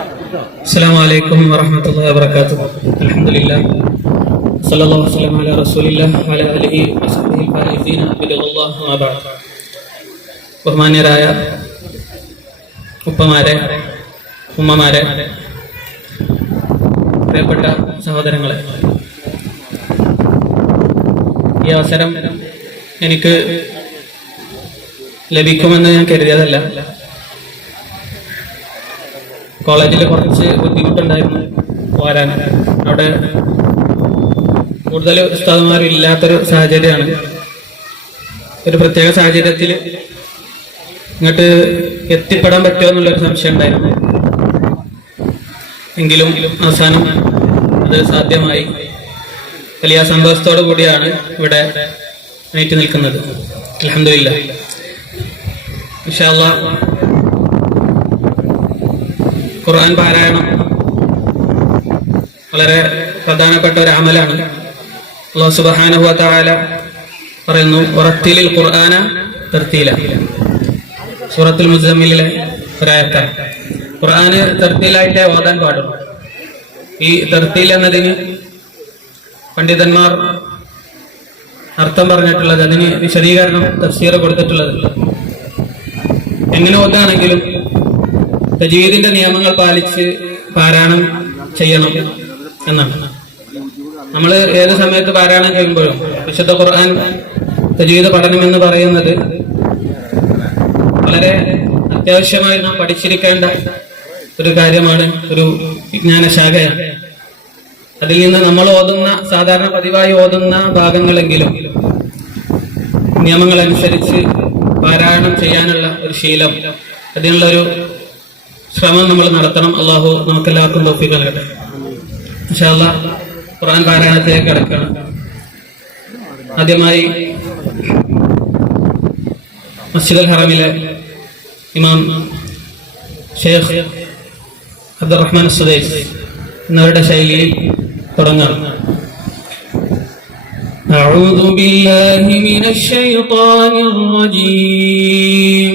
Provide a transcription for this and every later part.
السلام عليكم ورحمة الله وبركاته الحمد لله صلى الله وسلم على رسول الله وعلى آله وصحبه الفائزين بلغ الله ما بعد ബഹുമാന്യരായ ഉപ്പമാരെ ഉമ്മമാരെ പ്രിയപ്പെട്ട സഹോദരങ്ങളെ ഈ അവസരം എനിക്ക് ലഭിക്കുമെന്ന് ഞാൻ കരുതിയതല്ല കോളേജിൽ കുറച്ച് ബുദ്ധിമുട്ടുണ്ടായിരുന്നു പോരാൻ. അവിടെ കൂടുതൽ ഉസ്താദന്മാരില്ലാത്തൊരു സാഹചര്യമാണ്. ഒരു പ്രത്യേക സാഹചര്യത്തിൽ ഇങ്ങോട്ട് എത്തിപ്പെടാൻ പറ്റുമോ എന്നുള്ളൊരു സംശയം ഉണ്ടായിരുന്നു. എങ്കിലും അവസാനം അത് സാധ്യമായി. വലിയ സന്തോഷത്തോടു കൂടിയാണ് ഇവിടെ നീറ്റി നിൽക്കുന്നത്. അലഹമില്ല ഇൻഷാല്ലാ ഖുർആൻ പാരായണം വളരെ പ്രധാനപ്പെട്ട ഒരു അമലാണ്. അള്ളാഹു സുബ്ഹാനഹു തആല പറയുന്നു ഉറത്തിലിൽ ഖുർആന തർത്തീല സൂറത്തുൽ മുസമ്മിലെ ഒരായത്ത ഖുർആന് തർത്തീലായിട്ടേ ഓതാൻ പാടുള്ളൂ. ഈ തർത്തീൽ എന്നതിന് പണ്ഡിതന്മാർ അർത്ഥം പറഞ്ഞിട്ടുള്ളത് അതിന് വിശദീകരണം തഫ്സീർ കൊടുത്തിട്ടുള്ളത്. എങ്ങനെ ഓതാണെങ്കിലും തജീദിന്റെ നിയമങ്ങൾ പാലിച്ച് പാരായണം ചെയ്യണം എന്നാണ്. നമ്മൾ ഏത് സമയത്ത് പാരായണം ചെയ്യുമ്പോഴും വിശുദ്ധ ഖുർആൻ തജീദ് പഠനം എന്ന് പറയുന്നത് വളരെ അത്യാവശ്യമായി നാം പഠിച്ചിരിക്കേണ്ട ഒരു കാര്യമാണ് ഒരു വിജ്ഞാന ശാഖയാണ് അതിൽ നിന്ന് നമ്മൾ ഓതുന്ന സാധാരണ പതിവായി ഓതുന്ന ഭാഗങ്ങളെങ്കിലും നിയമങ്ങൾ അനുസരിച്ച് പാരായണം ചെയ്യാനുള്ള ഒരു ശീലം അതിനുള്ള ഒരു ശ്രമം നമ്മൾ നടത്തണം അള്ളാഹു നമുക്കെല്ലാവർക്കും തോഫിക്ക് നൽകട്ടെ ഇൻഷാല്ല ഖുർആൻ പാരായണത്തിലേക്ക് കിടക്കണം ആദ്യമായി മസ്ജിദ് അൽ ഹറമിലെ ഇമാം ഷെയ്ഖ് അബ്ദുറഹ്മാൻ സുദൈസ് എന്നവരുടെ ശൈലിയിൽ തുടങ്ങാം أعوذ بالله من الشيطان الرجيم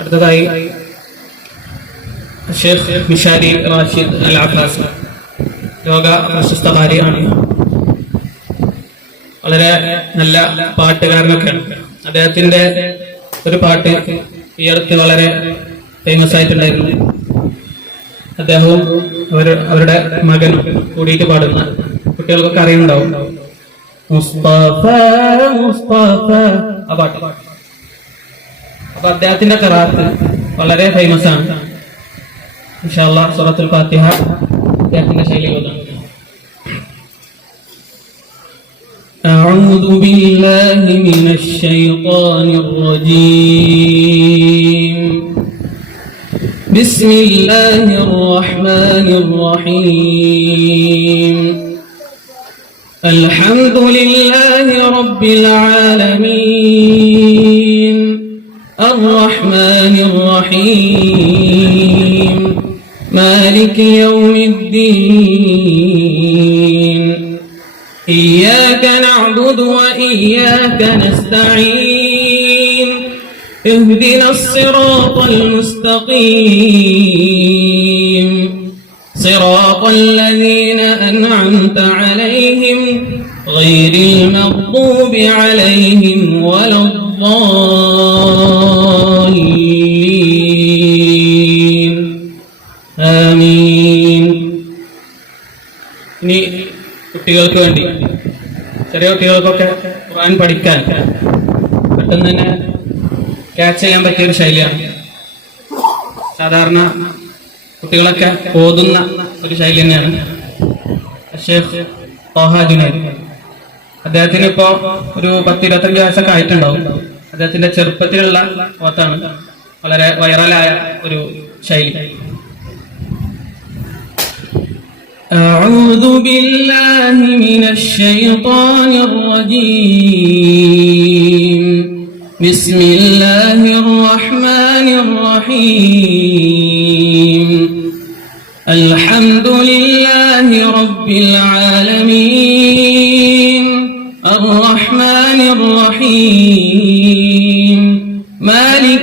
അടുത്തതായി Sheikh Mishary Rashid Al Abbas ലോക പ്രശസ്തകാരിയാണ് വളരെ നല്ല പാട്ടുകാരനൊക്കെയാണ്. അദ്ദേഹത്തിന്റെ ഒരു പാട്ട് ഈ അടുത്ത് വളരെ ഫേമസ് ആയിട്ടുണ്ടായിരുന്നു. അദ്ദേഹവും അവർ അവരുടെ മകൻ കൂടിയിട്ട് പാടുന്ന കുട്ടികൾക്കൊക്കെ അറിയുന്നുണ്ടാവും. മുസ്തഫ മുസ്തഫ ആ പാട്ട്. അപ്പൊ അദ്ദേഹത്തിന്റെ കറാത്ത് വളരെ ഫേമസ് ആണ് ഇൻഷാല്ലാ സൂറത്തുൽ ഫാത്തിഹ അദ്ദേഹത്തിന്റെ ശൈലി ഓതാണ് أعوذ بالله من الشيطان الرجيم بسم الله الرحمن الرحيم الحمد لله رب العالمين الرحمن الرحيم. مالك يوم الدين. إياك نعبد وإياك نستعين. اهدنا الصراط المستقيم. صراط الذين أنعمت عليهم غير المغضوب عليهم ولا الضالين. ആമീൻ ഇനി കുട്ടികൾക്ക് വേണ്ടി ചെറിയ കുട്ടികൾക്കൊക്കെ ഖുർആൻ പഠിക്കാൻ പെട്ടെന്ന് തന്നെ ക്യാച്ച് ചെയ്യാൻ പറ്റിയൊരു ശൈലിയാണ്. സാധാരണ കുട്ടികളൊക്കെ ഓതുന്ന ഒരു ശൈലി തന്നെയാണ്. ഷേഖ് തോഹ ജുനൈദ്. അദ്ദേഹത്തിന് ഇപ്പോൾ ഒരു പത്ത് ഇരുപത്തഞ്ച് വയസ്സൊക്കെ ആയിട്ടുണ്ടാവും. അദ്ദേഹത്തിന്റെ ചെറുപ്പത്തിലുള്ള ഓത്താണ് വളരെ വൈറലായ ഒരു ശൈലി أعوذ بالله من الشيطان الرجيم بسم الله الرحمن الرحيم الحمد لله رب العالمين الرحمن الرحيم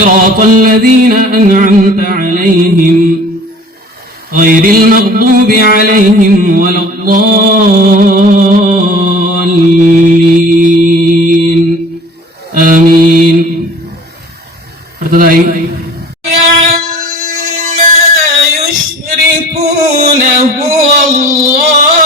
صراط الذين أنعمت عليهم غير المغضوب عليهم ولا الضالين. آمين. അടുത്തതായി. يشركون هو الله